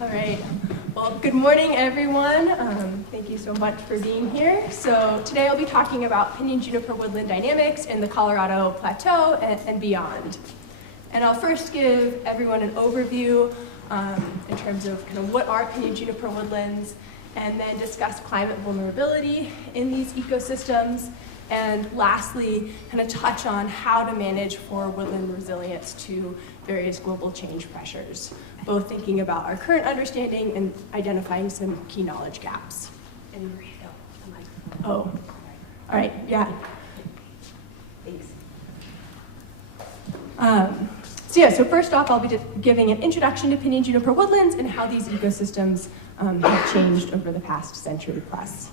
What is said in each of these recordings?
All right. Well, good morning, everyone. Thank you so much for being here. So today I'll be talking about Pinyon-Juniper woodland dynamics in the Colorado Plateau and beyond. And I'll first give everyone an overview in terms of kind of what are Pinyon-Juniper woodlands, and then discuss climate vulnerability in these ecosystems, and lastly, kind of touch on how to manage for woodland resilience to various global change pressures, both thinking about our current understanding and identifying some key knowledge gaps. Oh, all right, yeah. Thanks. So first off, I'll be giving an introduction to Pinyon-Juniper woodlands and how these ecosystems have changed over the past century plus.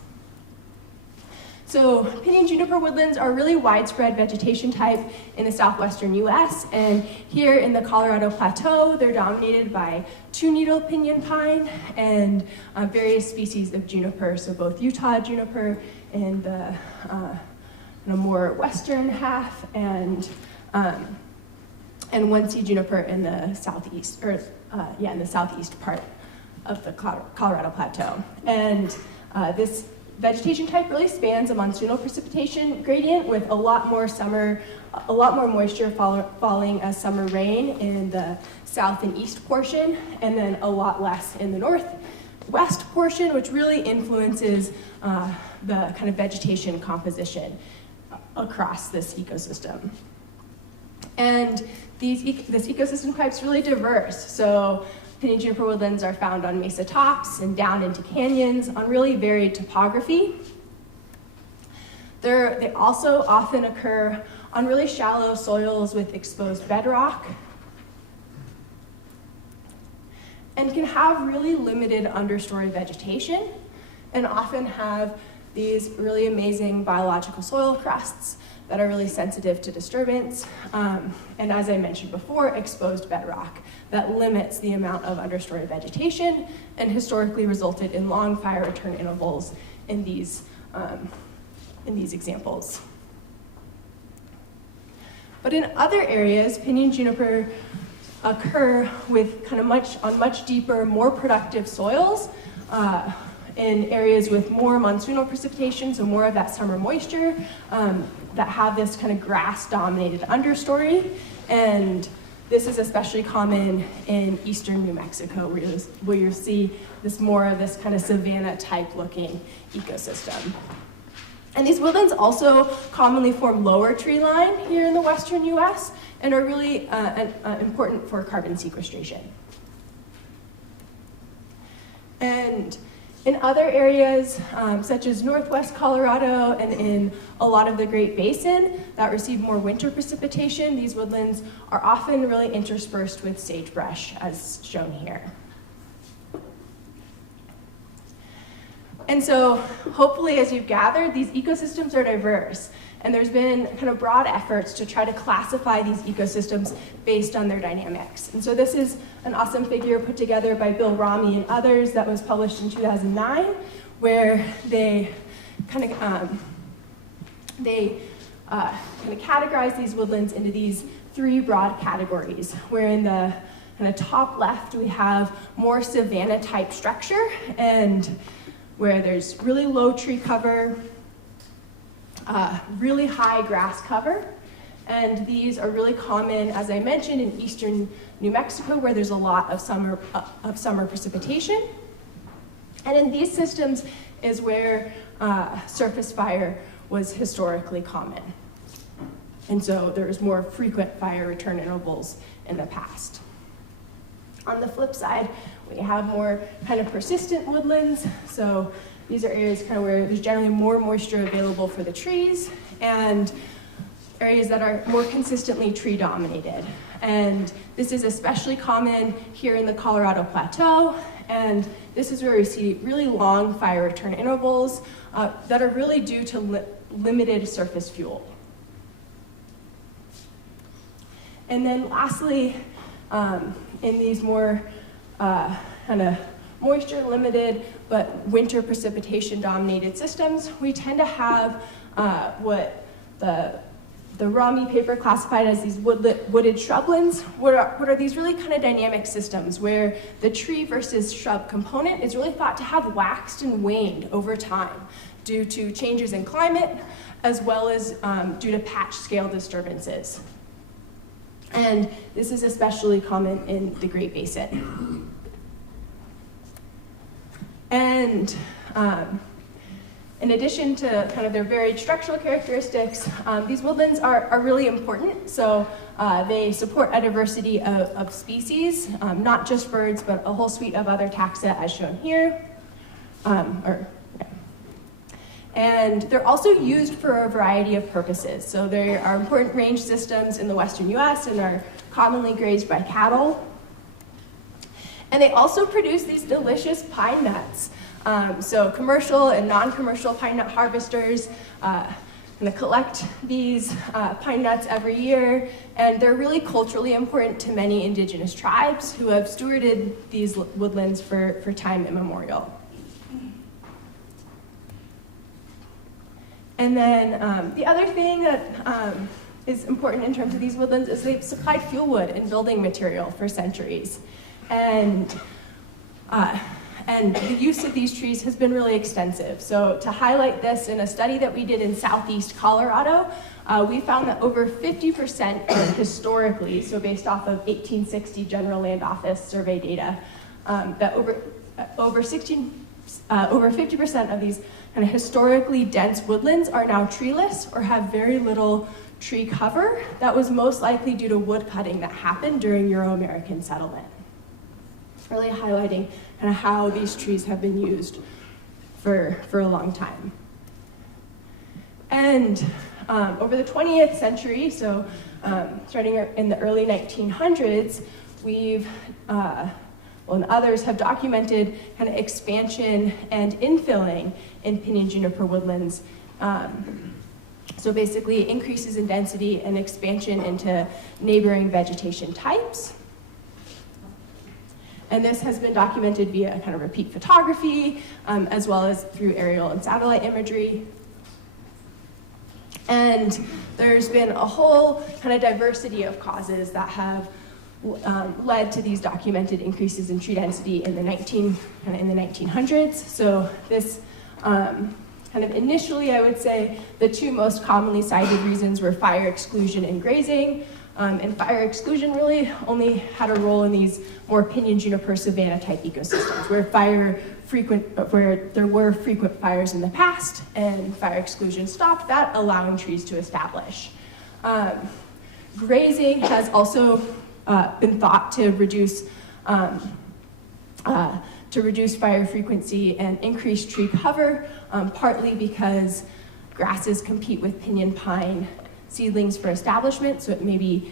So Pinyon-Juniper woodlands are a really widespread vegetation type in the southwestern US, and here in the Colorado Plateau, they're dominated by two-needle pinyon pine and various species of juniper, so both Utah juniper in the more western half, and 1C juniper in the southeast, in the southeast part of the Colorado Plateau. And this vegetation type really spans a monsoonal precipitation gradient with a lot more moisture falling as summer rain in the south and east portion, and then a lot less in the northwest portion, which really influences the kind of vegetation composition across this ecosystem. And this ecosystem type is really diverse. So Pinyon-Juniper woodlands are found on mesa tops and down into canyons on really varied topography. They also often occur on really shallow soils with exposed bedrock, and can have really limited understory vegetation, and often have these really amazing biological soil crusts that are really sensitive to disturbance, and as I mentioned before, exposed bedrock that limits the amount of understory vegetation and historically resulted in long fire return intervals in these examples. But in other areas, Pinyon-Juniper occur with kind of much deeper, more productive soils, in areas with more monsoonal precipitation, so more of that summer moisture, that have this kind of grass-dominated understory. And this is especially common in eastern New Mexico, where you see more of this kind of savanna-type looking ecosystem. And these woodlands also commonly form lower tree line here in the western US and are really important for carbon sequestration. And in other areas, such as northwest Colorado and in a lot of the Great Basin that receive more winter precipitation, these woodlands are often really interspersed with sagebrush, as shown here. And so hopefully, as you've gathered, these ecosystems are diverse. And there's been kind of broad efforts to try to classify these ecosystems based on their dynamics. And so this is an awesome figure put together by Bill Rami and others that was published in 2009, where they kind of categorize these woodlands into these three broad categories, where in the kind of top left we have more savanna-type structure, and where there's really low tree cover, really high grass cover, and these are really common, as I mentioned, in eastern New Mexico, where there's a lot of summer precipitation. And in these systems is where surface fire was historically common. And so there's more frequent fire return intervals in the past. On the flip side, we have more kind of persistent woodlands. So these are areas kind of where there's generally more moisture available for the trees, and areas that are more consistently tree dominated. And this is especially common here in the Colorado Plateau, and this is where we see really long fire return intervals that are really due to limited surface fuel. And then lastly, in these more kind of moisture limited but winter precipitation dominated systems, we tend to have what the the Rami paper classified as these wooded shrublands. What are these really kind of dynamic systems where the tree versus shrub component is really thought to have waxed and waned over time due to changes in climate, as well as due to patch scale disturbances. And this is especially common in the Great Basin. And in addition to kind of their varied structural characteristics, these woodlands are really important. So they support a diversity of species, not just birds, but a whole suite of other taxa as shown here. And they're also used for a variety of purposes. So they are important range systems in the western US and are commonly grazed by cattle. And they also produce these delicious pine nuts. So commercial and non-commercial pine nut harvesters collect these pine nuts every year, and they're really culturally important to many indigenous tribes who have stewarded these woodlands for time immemorial. And then the other thing that is important in terms of these woodlands is they've supplied fuel wood and building material for centuries. And the use of these trees has been really extensive. So to highlight this, in a study that we did in southeast Colorado, we found that over 50% historically, so based off of 1860 General Land Office survey data, that over 50% of these kind of historically dense woodlands are now treeless or have very little tree cover. That was most likely due to wood cutting that happened during Euro-American settlement. Really highlighting kind of how these trees have been used for a long time. And over the 20th century, so starting in the early 1900s, we've, and others have documented kind of expansion and infilling in Pinyon-Juniper woodlands. So basically increases in density and expansion into neighboring vegetation types. And this has been documented via kind of repeat photography, as well as through aerial and satellite imagery. And there's been a whole kind of diversity of causes that have led to these documented increases in tree density in the 1900s. So this kind of initially, I would say, the two most commonly cited reasons were fire exclusion and grazing. And fire exclusion really only had a role in these more pinyon-juniper savanna-type ecosystems, where there were frequent fires in the past, and fire exclusion stopped that, allowing trees to establish. Grazing has also been thought to reduce fire frequency and increase tree cover, partly because grasses compete with pinyon pine seedlings for establishment, so it may be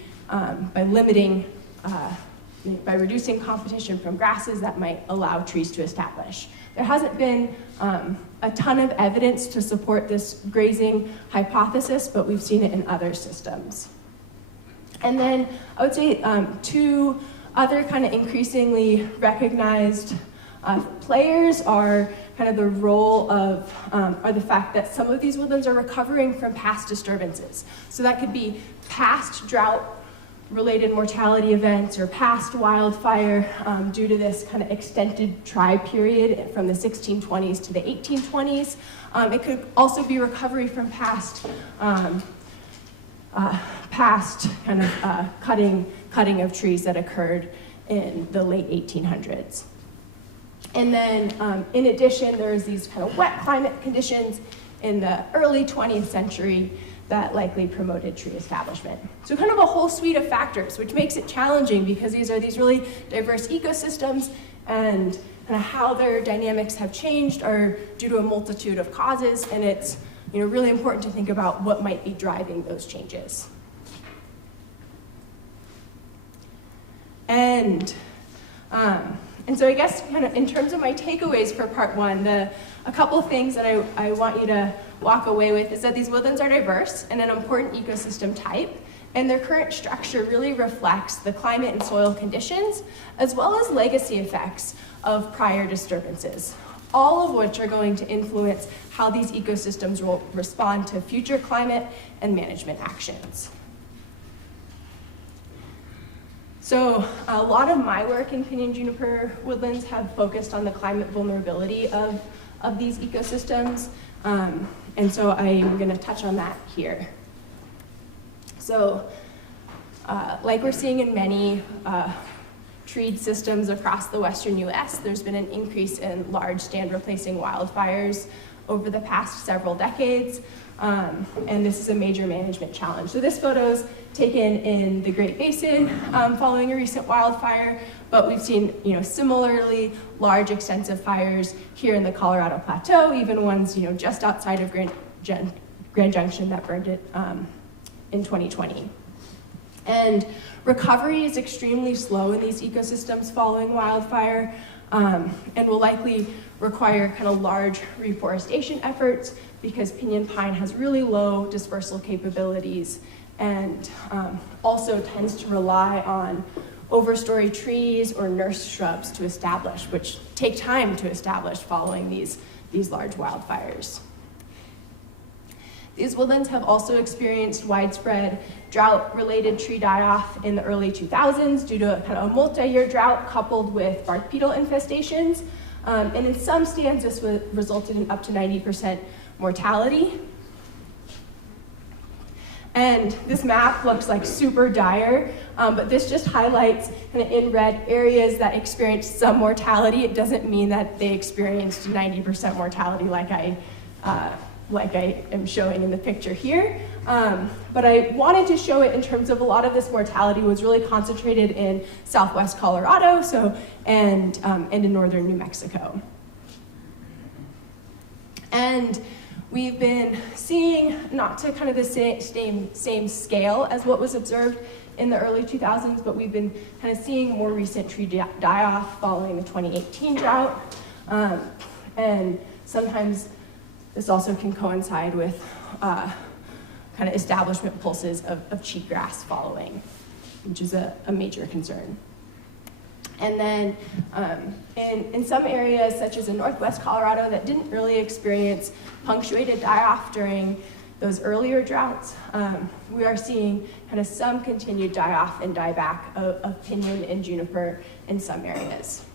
by reducing competition from grasses that might allow trees to establish. There hasn't been a ton of evidence to support this grazing hypothesis, but we've seen it in other systems. And then I would say two other kind of increasingly recognized players are kind of the role of, or the fact that some of these woodlands are recovering from past disturbances. So that could be past drought-related mortality events or past wildfire due to this kind of extended tribe period from the 1620s to the 1820s. It could also be recovery from past cutting of trees that occurred in the late 1800s. And then, in addition, there's these kind of wet climate conditions in the early 20th century that likely promoted tree establishment. So kind of a whole suite of factors, which makes it challenging because these are these really diverse ecosystems, and kind of how their dynamics have changed are due to a multitude of causes, and it's really important to think about what might be driving those changes. And so I guess kind of in terms of my takeaways for part one, a couple of things that I want you to walk away with is that these woodlands are diverse and an important ecosystem type, and their current structure really reflects the climate and soil conditions, as well as legacy effects of prior disturbances. all of which are going to influence how these ecosystems will respond to future climate and management actions. So a lot of my work in Pinyon-Juniper woodlands have focused on the climate vulnerability of these ecosystems, and so I'm going to touch on that here. So like we're seeing in many treed systems across the western US, there's been an increase in large stand replacing wildfires over the past several decades, and this is a major management challenge. So this photo is taken in the Great Basin following a recent wildfire, but we've seen similarly large extensive fires here in the Colorado Plateau, even ones just outside of Grand Junction that burned it in 2020. And recovery is extremely slow in these ecosystems following wildfire, and will likely require kind of large reforestation efforts because pinyon pine has really low dispersal capabilities and also tends to rely on overstory trees or nurse shrubs to establish, which take time to establish following these large wildfires. These woodlands have also experienced widespread drought-related tree die-off in the early 2000s due to kind of a multi-year drought coupled with bark beetle infestations. And in some stands, this resulted in up to 90% mortality. And this map looks like super dire, but this just highlights kind of in red areas that experienced some mortality. It doesn't mean that they experienced 90% mortality like I am showing in the picture here. But I wanted to show it in terms of a lot of this mortality was really concentrated in southwest Colorado, and in northern New Mexico. And we've been seeing, not to kind of the same scale as what was observed in the early 2000s, but we've been kind of seeing more recent tree die-off following the 2018 drought. And sometimes this also can coincide with kind of establishment pulses of cheatgrass following, which is a major concern. And then in some areas, such as in northwest Colorado, that didn't really experience punctuated die-off during those earlier droughts, we are seeing kind of some continued die-off and die-back of pinyon and juniper in some areas.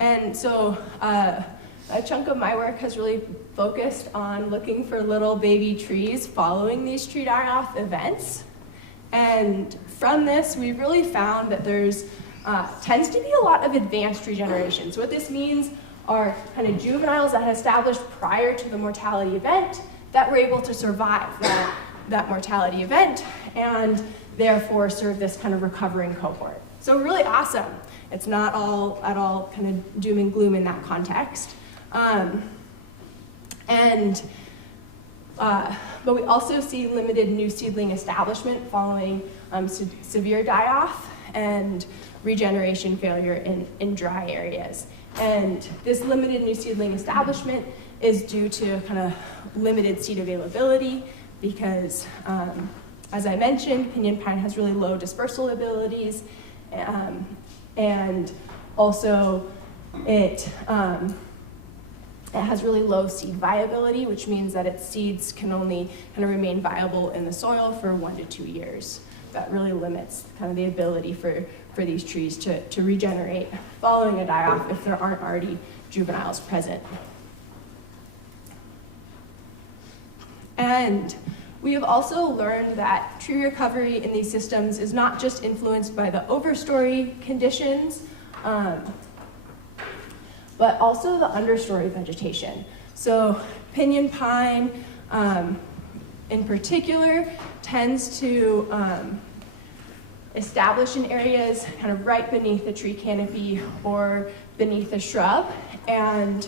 And so a chunk of my work has really focused on looking for little baby trees following these tree die-off events. And from this, we really found that there's tends to be a lot of advanced regeneration. So what this means are kind of juveniles that had established prior to the mortality event that were able to survive that mortality event and therefore serve this kind of recovering cohort. So really awesome. It's not at all kind of doom and gloom in that context. But we also see limited new seedling establishment following severe die-off and regeneration failure in dry areas. And this limited new seedling establishment is due to kind of limited seed availability because, as I mentioned, pinyon pine has really low dispersal abilities, and also it has really low seed viability, which means that its seeds can only kind of remain viable in the soil for 1 to 2 years. That really limits kind of the ability for these trees to regenerate following a die-off if there aren't already juveniles present. And we have also learned that tree recovery in these systems is not just influenced by the overstory conditions, but also the understory vegetation. So pinyon pine, in particular, tends to establish in areas kind of right beneath the tree canopy or beneath a shrub, and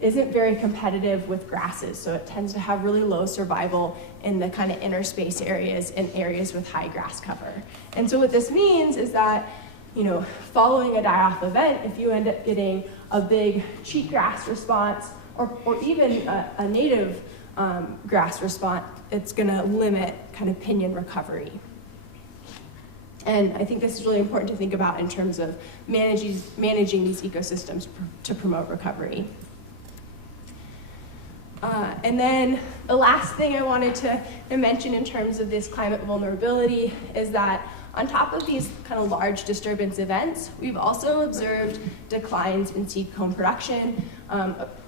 isn't very competitive with grasses. So it tends to have really low survival in the kind of inner space areas and areas with high grass cover. And so what this means is that, following a die-off event, if you end up getting a big cheatgrass response or even a native grass response, it's gonna limit kind of pinyon recovery. And I think this is really important to think about in terms of managing these ecosystems to promote recovery. And then the last thing I wanted to mention in terms of this climate vulnerability is that on top of these kind of large disturbance events, we've also observed declines in seed cone production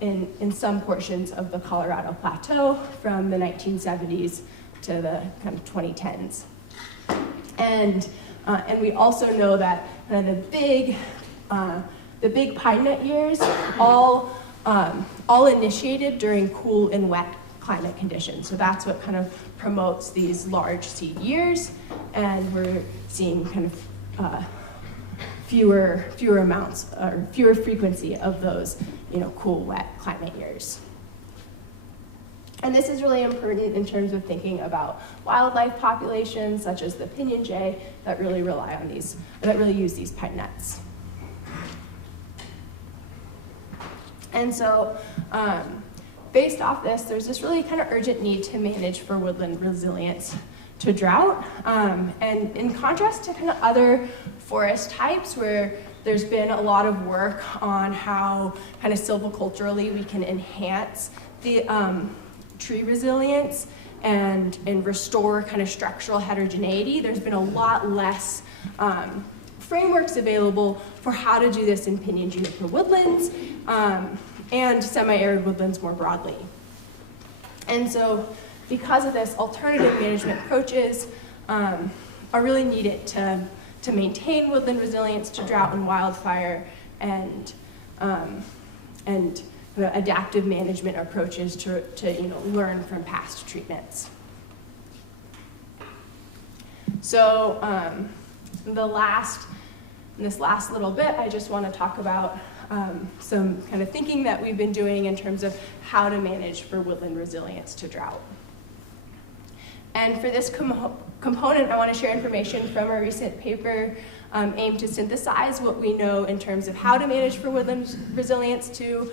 in some portions of the Colorado Plateau from the 1970s to the kind of 2010s. And we also know that kind of the big pine nut years all initiated during cool and wet climate conditions. So that's what kind of promotes these large seed years, and we're seeing kind of fewer amounts or fewer frequency of those, cool, wet climate years. And this is really important in terms of thinking about wildlife populations such as the pinyon jay that really rely on these, that really use these pine nuts. And so, based off this, there's this really kind of urgent need to manage for woodland resilience to drought. And in contrast to kind of other forest types where there's been a lot of work on how kind of silviculturally we can enhance the tree resilience and restore kind of structural heterogeneity, there's been a lot less frameworks available for how to do this in Pinyon-Juniper woodlands and semi-arid woodlands more broadly. And so because of this, alternative management approaches are really needed to maintain woodland resilience to drought and wildfire, and adaptive management approaches to learn from past treatments. So in this last little bit, I just want to talk about some kind of thinking that we've been doing in terms of how to manage for woodland resilience to drought. And for this component, I want to share information from a recent paper aimed to synthesize what we know in terms of how to manage for woodland resilience to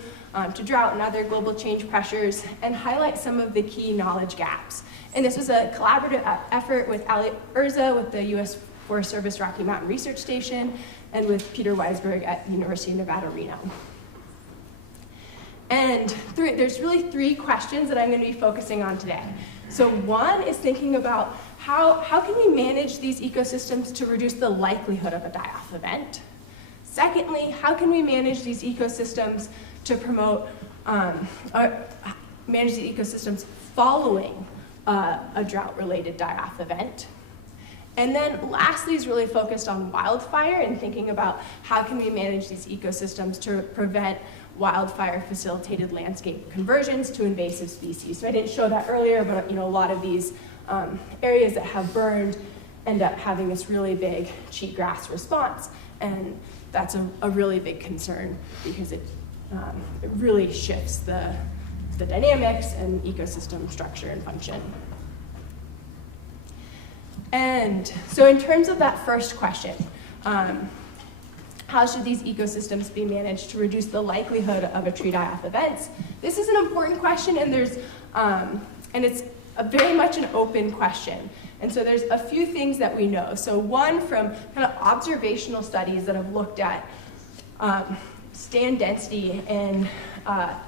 drought and other global change pressures, and highlight some of the key knowledge gaps. And this was a collaborative effort with Ali Urza with the U.S. Forest Service Rocky Mountain Research Station and with Peter Weisberg at the University of Nevada, Reno. And there's really three questions that I'm going to be focusing on today. So one is thinking about how can we manage these ecosystems to reduce the likelihood of a die-off event? Secondly, how can we manage these ecosystems to promote, manage the ecosystems following a drought-related die-off event? And then lastly is really focused on wildfire and thinking about how can we manage these ecosystems to prevent wildfire-facilitated landscape conversions to invasive species. So I didn't show that earlier, but a lot of these areas that have burned end up having this really big cheatgrass response, and that's a really big concern because it really shifts the dynamics and ecosystem structure and function. And so in terms of that first question, how should these ecosystems be managed to reduce the likelihood of a tree die-off events? This is an important question, and it's very much an open question. And so there's a few things that we know. So one, from kind of observational studies that have looked at stand density in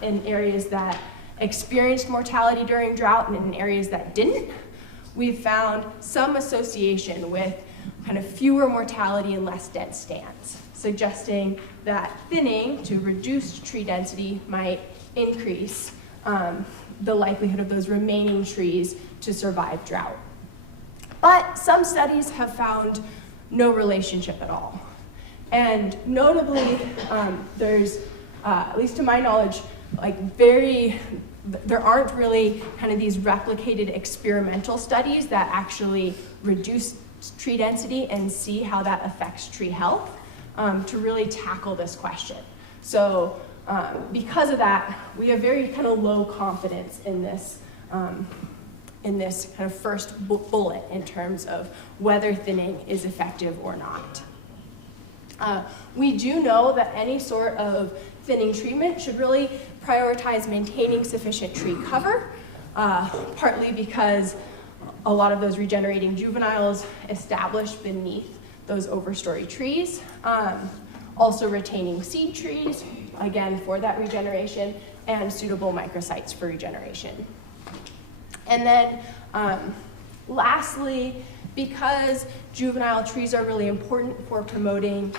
areas that experienced mortality during drought and in areas that didn't, we've found some association with kind of fewer mortality and less dense stands, suggesting that thinning to reduce tree density might increase the likelihood of those remaining trees to survive drought. But some studies have found no relationship at all. And notably, there's, at least to my knowledge, there aren't really kind of these replicated experimental studies that actually reduce tree density and see how that affects tree health to really tackle this question. So because of that, we have very kind of low confidence in this kind of first bullet in terms of whether thinning is effective or not. We do know that any sort of thinning treatment should really prioritize maintaining sufficient tree cover, partly because a lot of those regenerating juveniles establish beneath those overstory trees. Also retaining seed trees, again, for that regeneration, and suitable microsites for regeneration. And then lastly, because juvenile trees are really important for promoting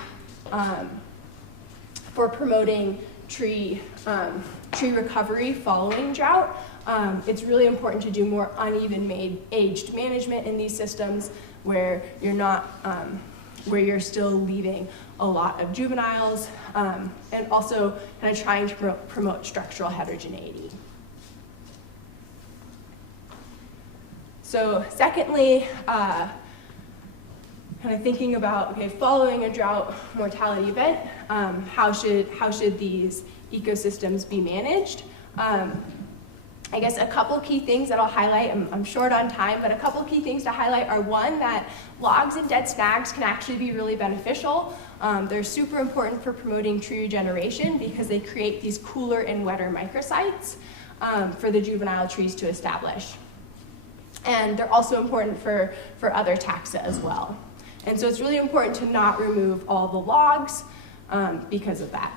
tree recovery following drought, it's really important to do more uneven aged management in these systems where you're not, where you're still leaving a lot of juveniles, and also kind of trying to promote structural heterogeneity. So secondly, kind of thinking about, okay, following a drought mortality event, how should these ecosystems be managed? I guess a couple key things that I'll highlight, I'm short on time, but a couple key things to highlight are, one, that logs and dead snags can actually be really beneficial. They're super important for promoting tree regeneration because they create these cooler and wetter microsites for the juvenile trees to establish. And they're also important for other taxa as well. And so it's really important to not remove all the logs because of that.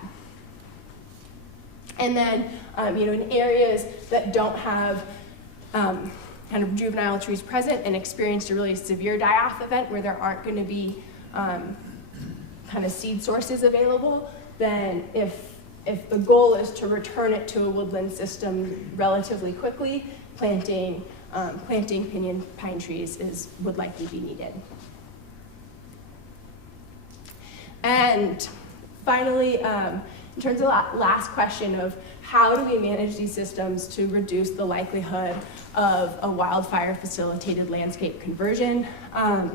And then, in areas that don't have kind of juvenile trees present and experienced a really severe die-off event where there aren't going to be kind of seed sources available, then if the goal is to return it to a woodland system relatively quickly, planting pinyon pine trees would likely be needed. And finally, in terms of that last question of how do we manage these systems to reduce the likelihood of a wildfire-facilitated landscape conversion, I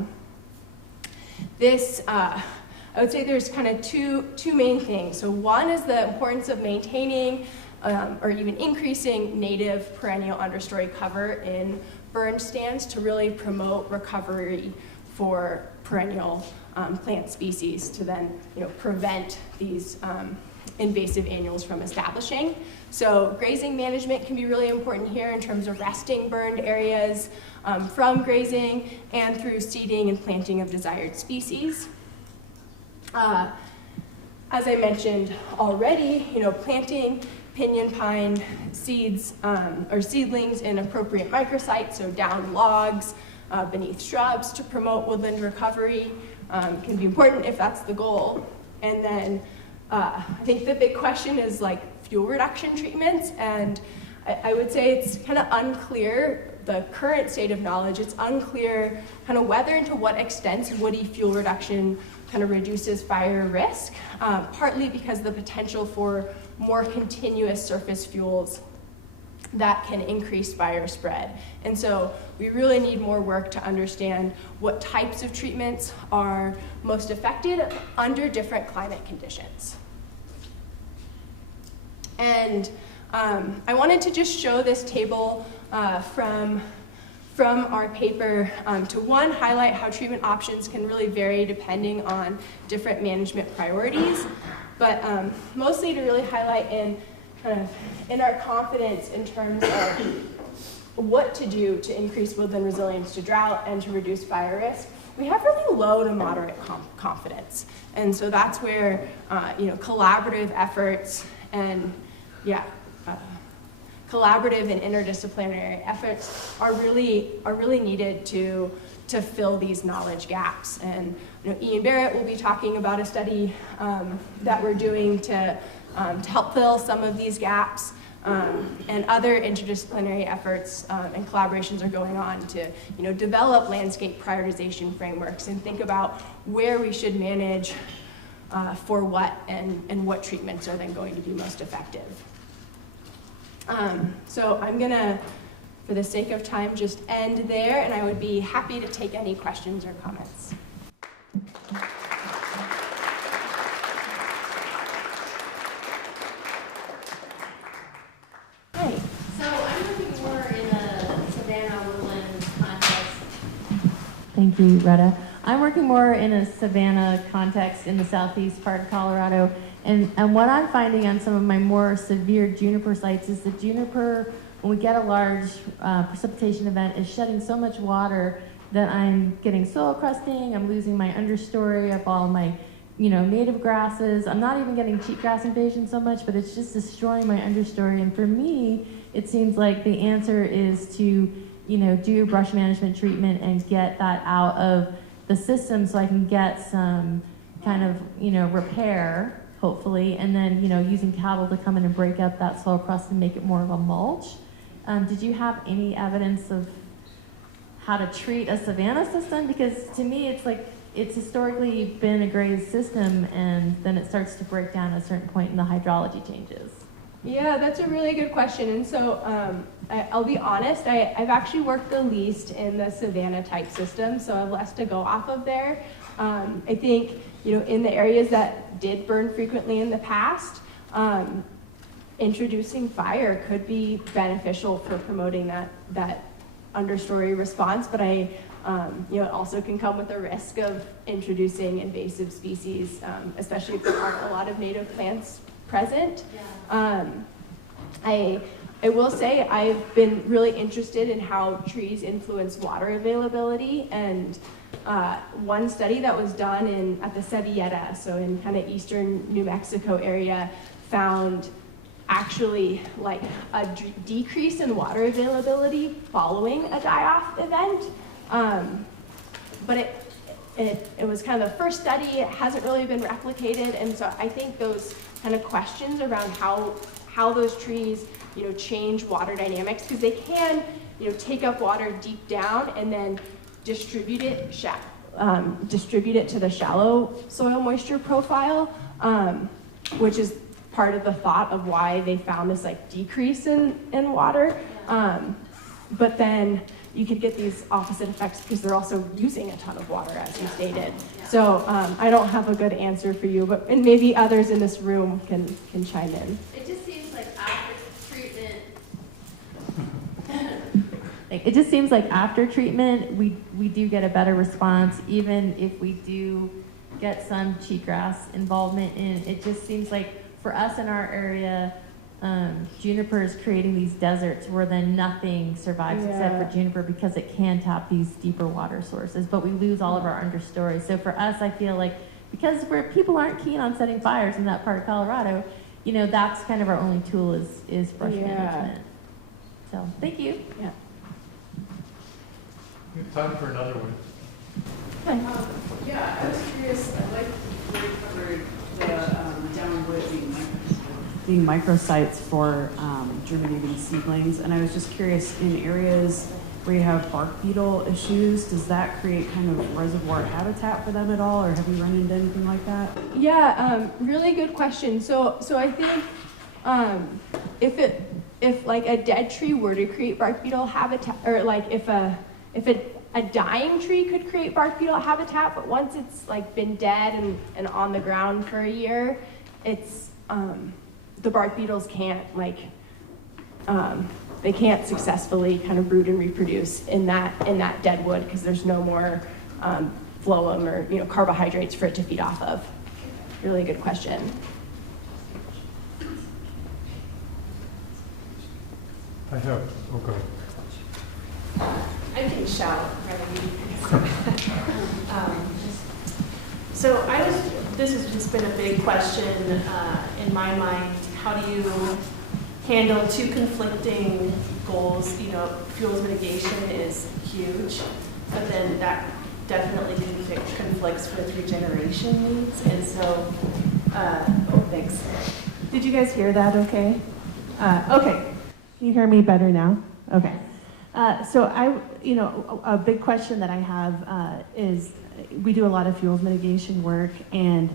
would say there's kind of two main things. So one is the importance of maintaining or even increasing native perennial understory cover in burned stands to really promote recovery for perennial plant species to then prevent these invasive annuals from establishing. So grazing management can be really important here in terms of resting burned areas from grazing and through seeding and planting of desired species. As I mentioned already, planting pinyon pine seeds or seedlings in appropriate microsites, so down logs, beneath shrubs to promote woodland recovery can be important if that's the goal. And then I think the big question is fuel reduction treatments, and I would say it's kind of unclear, the current state of knowledge, it's unclear kind of whether and to what extent woody fuel reduction kind of reduces fire risk, partly because the potential for more continuous surface fuels that can increase fire spread. And so we really need more work to understand what types of treatments are most effective under different climate conditions. And I wanted to just show this table from our paper to one, highlight how treatment options can really vary depending on different management priorities, but mostly to really highlight in our confidence in terms of what to do to increase woodland resilience to drought and to reduce fire risk. We have really low to moderate confidence. And so that's where collaborative efforts and collaborative and interdisciplinary efforts are really needed to fill these knowledge gaps. And Ian Barrett will be talking about a study that we're doing to help fill some of these gaps, and other interdisciplinary efforts and collaborations are going on to develop landscape prioritization frameworks and think about where we should manage for what and what treatments are then going to be most effective. So I'm gonna, for the sake of time, just end there, and I would be happy to take any questions or comments. Hi. So I'm looking more in a savanna woodland context. Thank you, Retta. I'm working more in a savanna context in the southeast part of Colorado. And what I'm finding on some of my more severe juniper sites is that juniper, when we get a large precipitation event, is shedding so much water that I'm getting soil crusting, I'm losing my understory of all my, native grasses. I'm not even getting cheatgrass invasion so much, but it's just destroying my understory. And for me, it seems like the answer is to, do brush management treatment and get that out of the system so I can get some kind of, repair, hopefully, and then, using cattle to come in and break up that soil crust and make it more of a mulch. Did you have any evidence of how to treat a savanna system? Because to me, it's like, it's historically been a grazed system, and then it starts to break down at a certain point and the hydrology changes. Yeah, that's a really good question. And so I'll be honest, I've actually worked the least in the savanna type system, so I've less to go off of there. I think, in the areas that did burn frequently in the past, introducing fire could be beneficial for promoting that understory response, but it also can come with the risk of introducing invasive species, especially if there aren't a lot of native plants present. Yeah. I will say I've been really interested in how trees influence water availability, and one study that was done at the Sevieta, so in kind of eastern New Mexico area, found actually like a decrease in water availability following a die-off event. But it was kind of the first study. It hasn't really been replicated, and so I think those kind of questions around how those trees change water dynamics, because they can take up water deep down and then distribute it to the shallow soil moisture profile, which is part of the thought of why they found this like decrease in water. But then you could get these opposite effects because they're also using a ton of water, as you stated. So I don't have a good answer for you, and maybe others in this room can chime in. It just seems like after treatment. It just seems like after treatment, we do get a better response, even if we do get some cheatgrass involvement in. It just seems like for us in our area, juniper is creating these deserts where then nothing survives except for juniper, because it can tap these deeper water sources, but we lose all of our understory. So for us, I feel like, because people aren't keen on setting fires in that part of Colorado, that's kind of our only tool is brush management. So thank you. Yeah. We have time for another one. Yeah, I was curious. I like where you covered the downwood being microsites for germinating seedlings, and I was just curious, in areas where you have bark beetle issues, does that create kind of reservoir habitat for them at all, or have you run into anything like that? Yeah, really good question. So I think if like a dead tree were to create bark beetle habitat, or like if a dying tree could create bark beetle habitat, but once it's like been dead and on the ground for a year, it's the bark beetles can't they can't successfully kind of brood and reproduce in that dead wood, because there's no more phloem or carbohydrates for it to feed off of. Really good question. I have, okay. I can shout rather than so this has just been a big question in my mind. How do you handle two conflicting goals? Fuels mitigation is huge, but then that definitely conflicts with regeneration needs. And so, thanks. Did you guys hear that okay? Okay. Can you hear me better now? Okay. So a big question that I have is, we do a lot of fuels mitigation work, and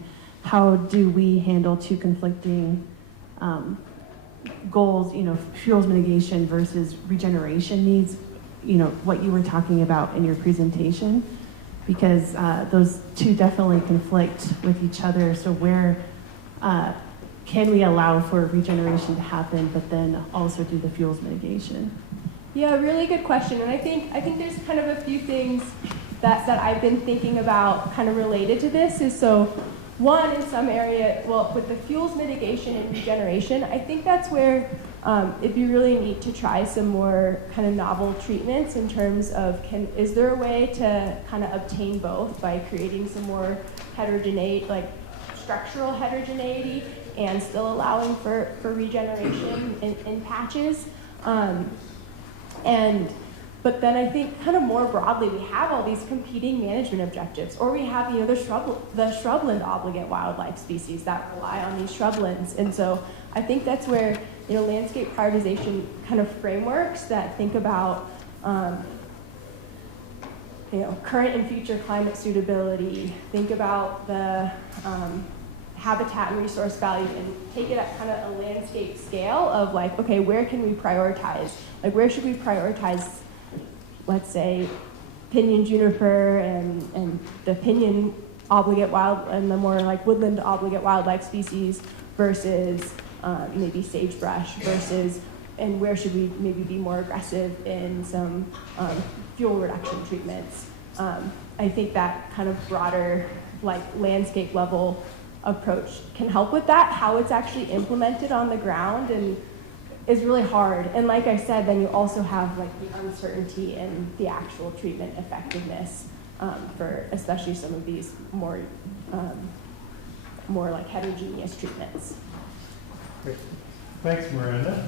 how do we handle two conflicting goals, fuels mitigation versus regeneration needs, what you were talking about in your presentation, because those two definitely conflict with each other. So where can we allow for regeneration to happen, but then also do the fuels mitigation? Yeah, really good question. And I think there's kind of a few things that I've been thinking about kind of related to this. Is so one, in some area, well, with the fuels mitigation and regeneration, I think that's where It'd be really neat to try some more kind of novel treatments in terms of is there a way to kind of obtain both by creating some more heterogeneity, like structural heterogeneity, and still allowing for regeneration in patches. But then I think kind of more broadly, we have all these competing management objectives, or we have, the shrubland obligate wildlife species that rely on these shrublands. And so I think that's where, landscape prioritization kind of frameworks that think about, current and future climate suitability, think about the habitat and resource value, and take it at kind of a landscape scale of like, okay, where can we prioritize? Like, where should we prioritize, let's say, Pinyon-Juniper and the pinyon obligate and the more like woodland obligate wildlife species versus maybe sagebrush and where should we maybe be more aggressive in some fuel reduction treatments. I think that kind of broader like landscape level approach can help with that. How it's actually implemented on the ground and is really hard. And like I said, then you also have like the uncertainty in the actual treatment effectiveness for especially some of these more like heterogeneous treatments. Great. Thanks, Miranda.